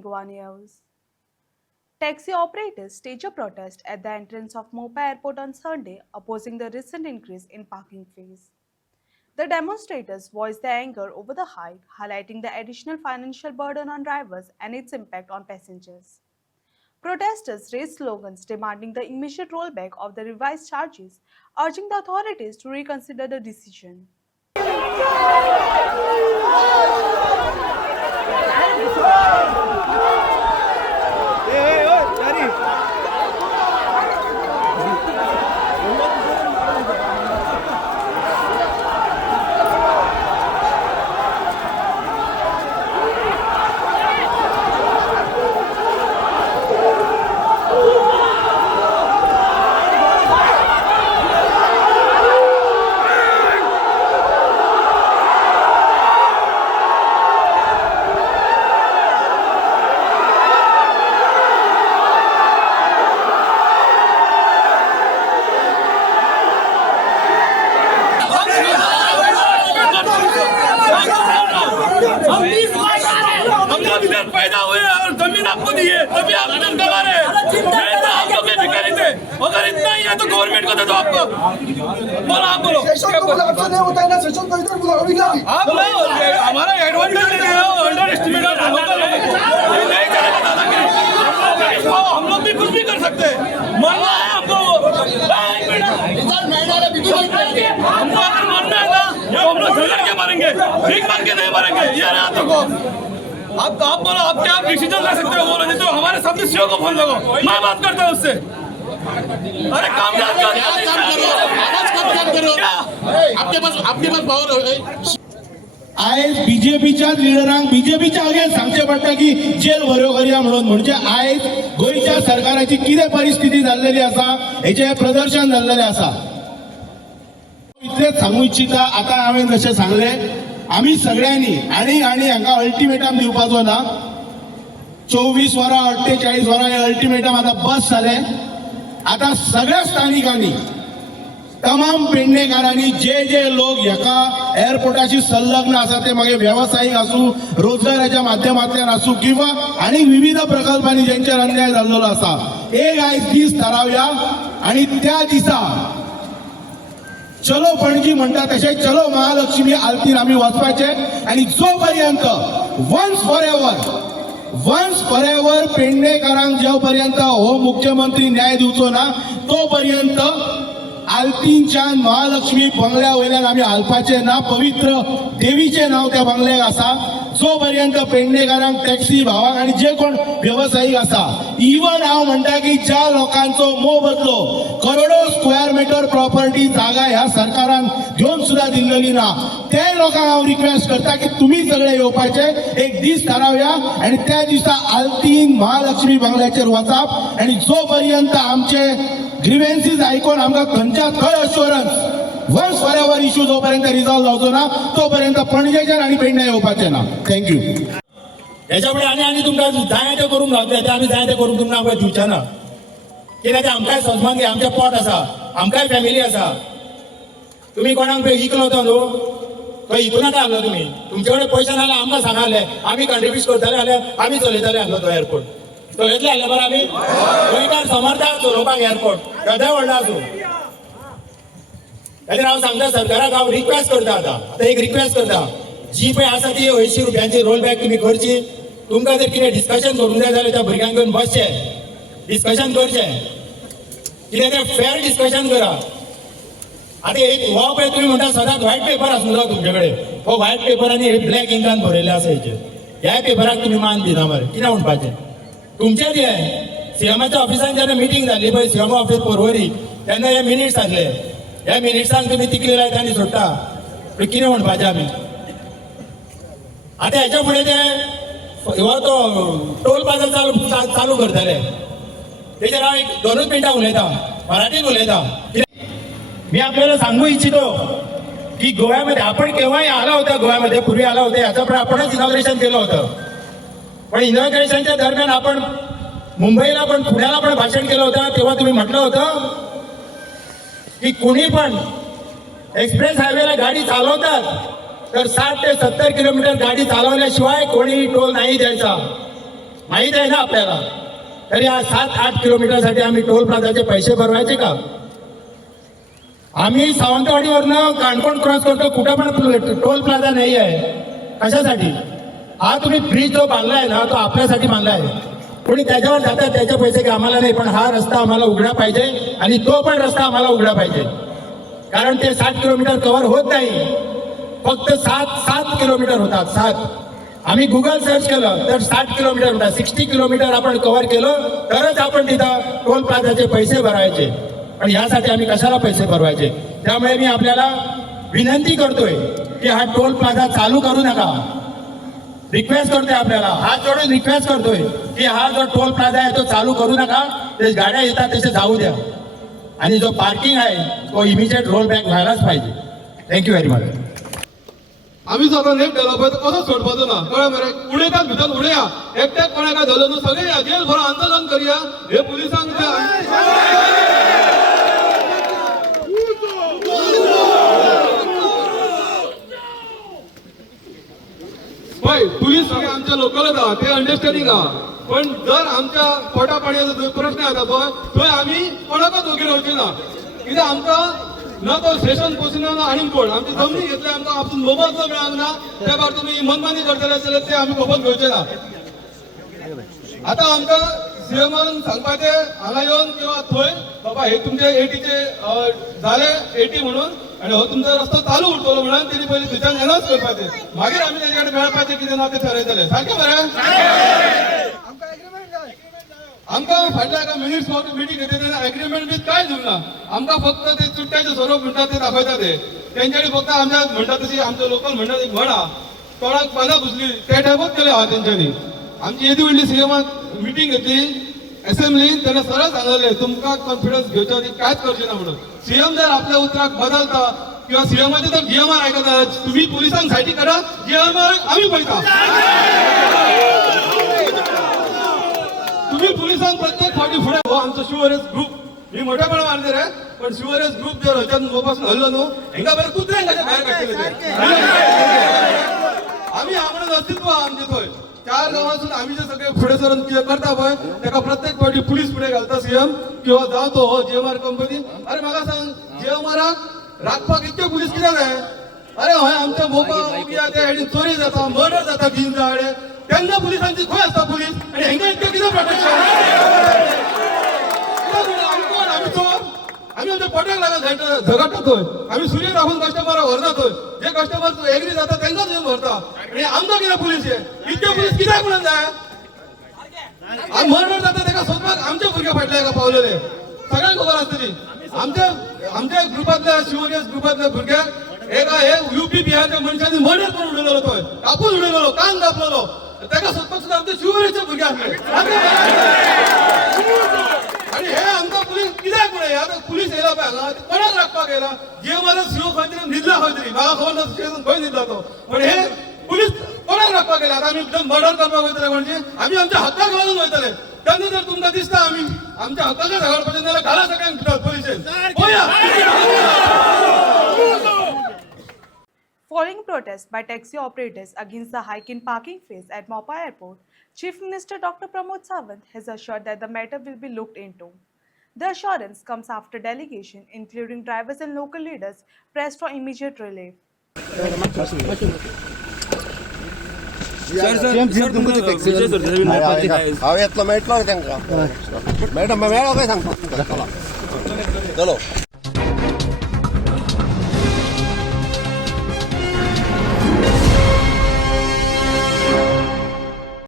Goa News. Taxi operators staged a protest at the entrance of Mopa Airport on Sunday, opposing the recent increase in parking fees. The demonstrators voiced their anger over the hike, highlighting the additional financial burden on drivers and its impact on passengers. Protesters raised slogans demanding the immediate rollback of the revised charges, urging the authorities to reconsider the decision. हम पैदा हुए और जमीन आपको दी है तभी आप इधर कमा रहे हैं। आप लोग भिखारी थे, अगर इतना ही है तो गवर्नमेंट को दे दो। आपको बोलो, आप बोलो। नहीं होता है ना, सेशन को इधर बुलाओ अभी नहीं। आप हमारा एडवांटेज ले रहे हो, अंडर एस्टिमेट नहीं चलेगा दादागिरी। हम लोग भी कुछ भी कर सकते हैं, मरना है हमको। हमको अगर मरना है ना तो हम लोग झगड़ के मरेंगे, भीख मांग के नहीं मरेंगे। ये ना तो को आप बोलो, आप क्या डिसीजन ले सकते हो? बोलो, नहीं तो हमारे सदस्यों को फोन लगाओ, मैं बात करता हूँ उससे। अरे काम करो, आपके पास पावर है। आयज बीजेपीच्या लिडरांक बीजेपीच्या अगेन्स्ट सांगचे पडटा की जेल भरो करया म्हणून। म्हणजे आयज गोयच्या सरकाराची कितें परिस्थिती जाल्लेली आसा हेचे प्रदर्शन जाल्लेले आसा। इतलेच सांगू इच्छिता, आता हांवें जशें सांगले आमी सगळ्यांनी आणि हांगा अल्टिमेटम दिवपाचो ना। 24 वरां 48 वरां हे अल्टिमेटम आता बस जाले। आता सगळ्या स्थानिकांनी तमाम पेडणेकारांनी जे लोक ह्याका एअरपोर्टाशी संलग्न आसा ते मागे व्यावसायिक आसूं, रोजगाराच्या माध्यमांतल्यान आसूं किंवा आनी विविध प्रकल्पांनी ज्यांचेर अन्याय जाल्लो आसा, एक आयज दीस थारावया आणि त्या दिसा चलो पणजी म्हणटा तशें चलो महालक्ष्मी आरतीन आमी वचपाचे। आणि जो पर्यंत वन्स फॉर एव्हर पेडणेकारांक जो पर्यंत हो मुख्यमंत्री न्याय दिवचो ना तो पर्यंत आल्तीनच्यान महालक्ष्मी बंगल्या वयल्यान आमी हालपाचे ना। पवित्र देवीचे नाव त्या बंगल्याक आसा। जो पर्यंत पेडणेकारांक टॅक्सी भावांक आणि जे कोण व्यावसायिक आसा, इवन हांव म्हणटा की ज्या लोकांचो मोह बदलो करोडो स्क्वेअर मीटर प्रॉपर्टी जागा ह्या सरकारान घेवन सुद्धा दिल्लेली ना, ते लोकांक हांव रिक्वेस्ट करता की तुमी सगळे येवपाचे, एक दीस थारावया आणि त्या दिसा आल्तीन महालक्ष्मी बंगल्याचेर वचप। आणि जो पर्यंत आमचे ग्रीवेन्सीज आयकोन आमकां खंयच्या थंय assurance once for ever issue जो पर्यंत रिझॉल्व जावचो ना तो पर्यंत पणजेच्यान आणि पेडणे येवपाचे ना। थँक्यू। याच्या पुढे आनी तुमकां जाय ते करूंक लागले ते आमी जाय ते करूंक तुमकां आमकां दिवचे ना। कित्याक ते आमकांय सजमान आमचें पोट आसा, आमकांय फॅमिली आसा। तुमी कोणाक इकलो तो न्हू, तो इकूनाका आहलो तुमी। तुमचे कडेन पयशे नाल्यार आमकां सांगाले, आमी कंट्रिब्यूट करताले जाल्यार आमी चलयताले आहलो तो एअरपोर्ट। चलयतले आहले बरं आमी गोंयकार समर्थाक चलोवपाक एअरपोर्ट केदोय व्हडलो आसूं। खातीर हांव सांगता सरकाराक, हांव रिक्वेस्ट करता आतां एक रिक्वेस्ट करता, जी पळय आसा ती 80 रुपयांची रोलबॅक तुमी करची। तुमकां जर कितें डिस्कशन करूंक जाय जाल्यार त्या भुरग्यांक घेवन बसचे, डिस्कशन करचें, कितें तें फेअर डिस्कशन करा। आतां एक हो पळय तुमी म्हणटा सदांच व्हायट पेपर आसूंक जाय तुमचे कडेन, हो व्हायट पेपर आनी हे ब्लॅक इंकान बरयल्ले आसा हेचेर, ह्या पेपराक तुमी मान दिना मरे, कितें म्हणपाचें तुमचें तें। सीएमाच्या ऑफिसान जेन्ना मिटींग जाल्ली पळय, सीएम ऑफिस पर्वरी, तेन्ना हे मिनिट्स आसले, ह्या मिनिट्सांक तुमी तिकली लायता आनी सोडटा, कितें म्हणपाचें आमी? आतां हेच्या फुडें ते हो तो टोल प्लाझा चालू करतले, तेजेर हांव एक 2 मिनटां उलयता, मराठीन उलयता। मी आपल्याला सांगू इच्छितो की गोव्यामध्ये आपण केव्हाही आला होता, गोव्यामध्ये पूर्वी आला होता, याचा पण आपणच इनॉग्रेशन केलं होतं। पण इनॉग्रेशनच्या दरम्यान आपण मुंबईला पण पुण्याला पण भाषण केलं होतं, तेव्हा तुम्ही म्हटलं होतं की कोणी पण एक्सप्रेस हायवेला गाडी चालवतात तर 60 ते 70 किलोमीटर गाडी चालवल्याशिवाय कोणी टोल नाही द्यायचा। माहित आहे ना आपल्याला. तरी आज 7-8 किलोमीटरसाठी आम्ही टोल प्लाझाचे पैसे भरवायचे का? आम्ही सावंतवाडीवरनं काणकोण क्रॉस करतो, कुठं पण टोल प्लाझा नाही आहे. कशासाठी? हा तुम्ही ब्रिज जो बांधलाय ना तो आपल्यासाठी बांधलाय. कोणी त्याच्यावर जातात त्याचे पैसे की आम्हाला नाही, पण हा रस्ता आम्हाला उघडा पाहिजे आणि तो पण रस्ता आम्हाला उघडा पाहिजे. कारण ते 60 किलोमीटर कव्हर होत नाही, फक्त 7 किलोमीटर होतात. 7 आम्ही गुगल सर्च केलं तर 60 किलोमीटर होतात. 60 किलोमीटर आपण कव्हर केलं तरच आपण तिथं टोल प्लाझाचे पैसे भरायचे. पण यासाठी आम्ही कशाला पैसे भरवायचे? त्यामुळे मी आपल्याला विनंती करतोय की हा टोल प्लाझा चालू करू नका. रिक्वेस्ट करतोय, आपल्याला हात जोडून रिक्वेस्ट करतोय की हा जो टोल प्लाझा आहे तो चालू करू नका. ते गाड्या येतात तसे जाऊ द्या आणि जो पार्किंग आहे तो इमिजिएट रोल बॅक व्हायलाच पाहिजे. Thank you very much. आम्ही स्वतः नेट केला पाहिजे, कसं सोडपाचो ना कळ्ळें मरे. उडयतात भितर उडया, एकट्याक कोणा काय झालं न्हू, सगळे या जेल भरो आंदोलन करूया. हे पुलिसांक पळय, पुलीस सगळे आमच्या लोकलच आहा, ते अंडरस्टँडिंग आहा. पण जर आमच्या पोटा पाणयाचो प्रश्न येता पळय, थंय आमी कोणाकच वगीर रावचे ना. कित्याक आमकां ना तो स्टेशन पोचना ना आनीक कोण. आमची जमनी घेतली, आमकां आपूण मोबदलो मेळांक ना. त्या भायर तुमी मनमानी करतले जाल्यार ते आमी खबर घेवचे ना. आतां आमकां सीएमान सांगपाचें हांगा येवन किंवा थंय बाबा हे तुमचे 80चे झाले 80 म्हणून आणि हो तुमचो रस्तो चालू उरतलो म्हणून तेणी पयलीं थंयच्यान अनाउन्स करपाचें. मागीर आमी तेजे कडेन मेळपाचें कितें ना तें थारायतले. सारकें मरे. आमकां फाटल्या एका मिनिट्स मिटींग घेतली तेन्ना एग्रीमेंट बी कांय दिवंक ना. आमकां फक्त ते चुट्ट्याचे स्वरूप म्हणटा ते दाखयता ते. तेंच्यांनी फक्त आमच्या म्हणटा तशी आमचे लोकल म्हणटा ती म्हण आहा, तोंडाक पानां पुसली ते टायपच केले आहा तेंच्यांनी. आमची येदी व्हडली सीएमान मिटींग घेतली असेंब्लीन, तेन्ना सरळ सांगलेलें तुमकां कॉन्फिडन्स घेवच्या आदी कांयच करचें ना म्हणून. सीएम जर आपल्या उतराक बदलता किंवा सीएमाचे जर जीएमआर आयकता तुम्ही पुलिसांक सायटी करा, जीएमआर आमी पळयता. तुम्ही पुलिसांक प्रत्येक फावटी फुडें हो आमचो शिवरेज ग्रुप, मी मोठेपणा मारले रे, पण शिवरेज ग्रुप जर हयच्यान मोपासून हल्लो न्हू हेंका बरें कुत्र्यांक कशें भायर काडटले ते. आमी म्हणून अस्तित्व आमचे थंय 4 गांवांसून आमी जे सगळे फुडें सरून कितें करता पळय तेका प्रत्येक फावटी पुलीस फुडें घालता सीएम किंवा जावं तो हो जीएमआर कंपनी. अरे म्हाका सांग, जीएमआराक राखपाक इतके पुलीस कित्याक जाय? अरे हय आमच्या मोपा मोगया त्या हेडीन चोरी जाता, मर्डर जाता गिंजाडे, तेन्ना पुलिसांची खंय आसता पुलीस आनी हेंका इतकें कितें प्रोटेक्शन? आमी कोण? आमी चोर? आमी आमच्या पोटाक लागून झगडटा थंय. आमी सुर्य राखून कस्टमराक व्हरता थंय. जे कस्टमर एग्री जाता तेंकाच येवन व्हरता. आनी आमकां कितें पुलीस हे? इतके पुलीस कित्याक म्हणून जाय? आनी मर्डर जाता तेका सोदपाक आमचे भुरगे फाटल्या एका पावलेले. सगळ्यांक खबर आसतली. आमच्या ग्रुपांतल्या शिवरेज ग्रुपांतल्या भुरग्याक एका हे UP बिहारच्या मनशांनी मर्डर करून उडयलेलो थंय, कापून उडयलेलो, कान कापलेलो. तेका सोदपाक सुद्दां आमचे शिवरेजचे भुरगे आसले. आणि हे आमकां पुलीस कित्याक म्हणून आतां पुलीस येयला पळय हांगा कोणाक राखपाक येयला? जीएमआर सीओ खंय तरी न्हिदला खंय तरी, म्हाका खबर ना स्टेशन खंय न्हिदला तो. पण हे पुलीस कोणाक राखपाक येयला? आतां आमी मर्डर करपाक वयतले म्हणजे आमी आमच्या हक्काक लागून वयतले. तेन्ना जर तुमकां दिसता आमी आमच्या हक्काक झगडपाचें जाल्यार घाला सगळ्यांक भितर पुलिशेन. Following protests by taxi operators against the hike in parking fees at Mopa Airport, Chief Minister Dr. Pramod Sawant has assured that the matter will be looked into. The assurance comes after delegation, including drivers and local leaders, pressed for immediate relief. हांव येतलो मेळटलो तांकां madam मेळ्ळो काय सांगता चलो